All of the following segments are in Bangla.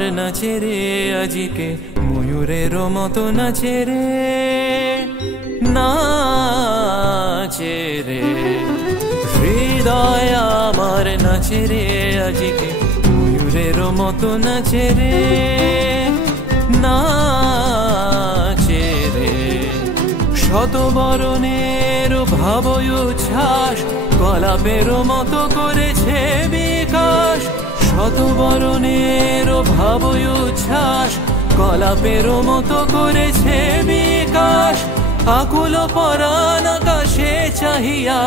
আমার নাচে রে আজিকে ময়ূরের মতো নাচে রে নাচে রে হৃদয় আমার নাচে রে আজিকে ময়ূরের মতো নাচে রে নাচে রে শত বরণের ভাবই উচ্ছ্বাস কলাপের মতো করেছে বিকাশ শত বরণের ভাবই উচ্ছ্বাস কলাপের মতো করেছে বিকাশ আকুল পরাণ আকাশে চাহিয়া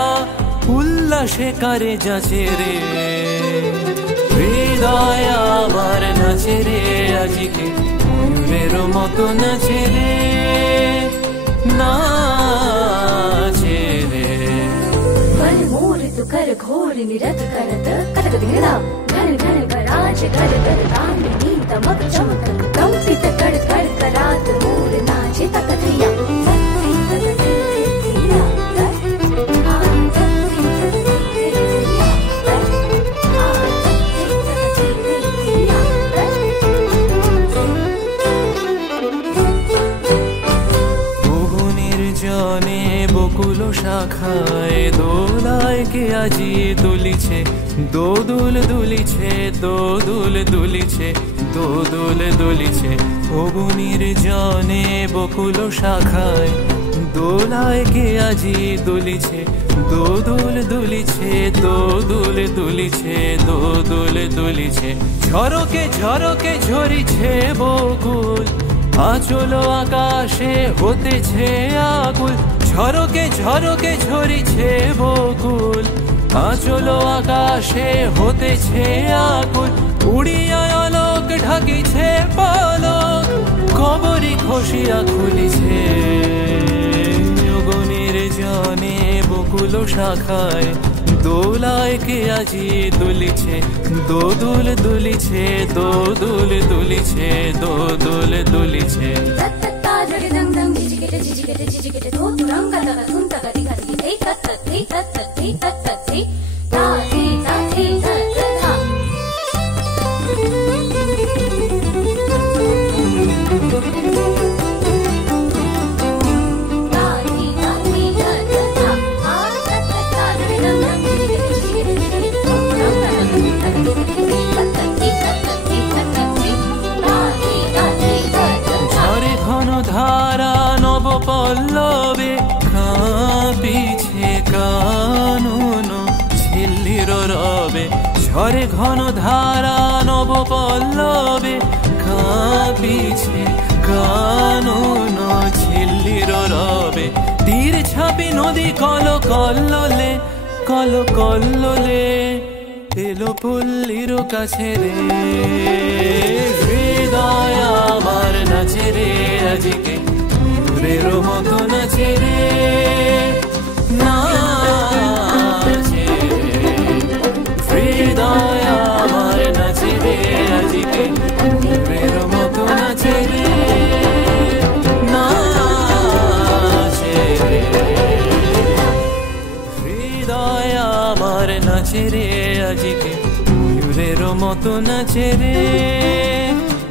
উল্লাসে কারে যাচে রে হৃদয় আমার নাচে রে আজিকে ময়ূরের মতো নাচে রে नाचे रे मन मोर तु कर घोर निरत करत कतक दिगड़ा घन घन कराज कर कर दामिनी तमक चमक कंपित कर कर करात मोर नाचे तकतिया বকুল শাখায় দোলায় কে আজি দুলিছে দোদুল দুলিছে দোদুল দুলিছে দোদুল দুলিছে অগুনির জনে বকুল শাখায় দোলায় কে আজি দুলিছে দোদুল দুলিছে দোদুল দুলিছে দোদুল দুলিছে ঝরকে ঝরকে ঝরিছে বকুল আচল আকাশে হতেছে আকুল ঝরকে ঝরকে ঝরিছে বকুল আচল আকাশে হতেছে আকুল উড়িয়া আলোক ঢাকিছে পালক কবরি খসিয়া খুলিছে অগুনির জনে বকুল শাখায় দোলায় কে আজি দুলিছে দোদুল দুলিছে দোদুল দুলিছে দোদুল দুলিছে পল্লবে কাঁপিছে কানন ঝিল্লির রবে ঝরে ঘন ধারা নব পল্লবে কাঁপিছে কানন ঝিল্লির রবে তীর ছাপি নদী কল কল্লোলে কল কল্লোলে এলো পল্লীর কাছে রে হৃদয় আমার নাচে রে আজিকে ময়ূরের মতো নাচে রে নাচে হৃদয় আমার নাচে রে আজিকে ময়ূরের মতো নাচে রে নাচে হৃদয় আমার নাচে রে আজিকে ময়ূরের মতো নাচে রে